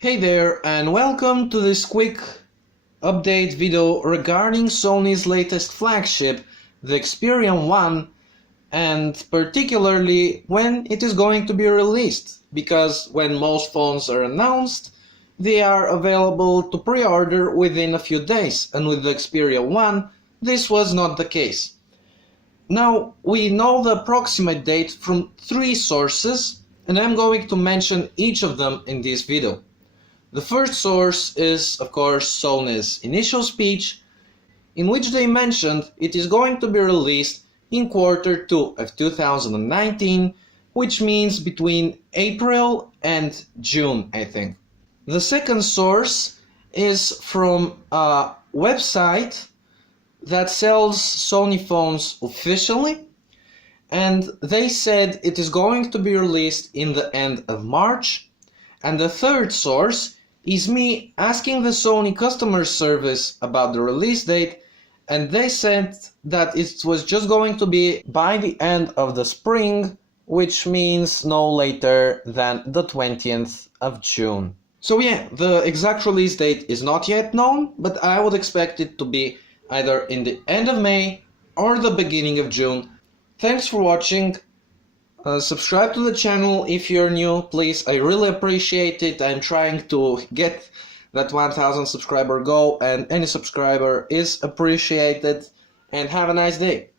Hey there, and welcome to this quick update video regarding Sony's latest flagship, the Xperia 1, and particularly when it is going to be released, because when most phones are announced, they are available to pre-order within a few days, and with the Xperia 1, this was not the case. Now, we know the approximate date from 3 sources, and I'm going to mention each of them in this video. The first source is, of course, Sony's initial speech, in which they mentioned it is going to be released in Q2 of 2019, which means between April and June, I think. The second source is from a website that sells Sony phones officially, and they said it is going to be released in the end of March. And the third source is me asking the Sony customer service about the release date, and they said that it was just going to be by the end of the spring, which means no later than the 20th of June. So yeah, the exact release date is not yet known, but I would expect it to be either in the end of May or the beginning of June. Thanks for watching. Subscribe to the channel if you're new, please. I really appreciate it. I'm trying to get that 1000 subscriber goal, and any subscriber is appreciated. And have a nice day.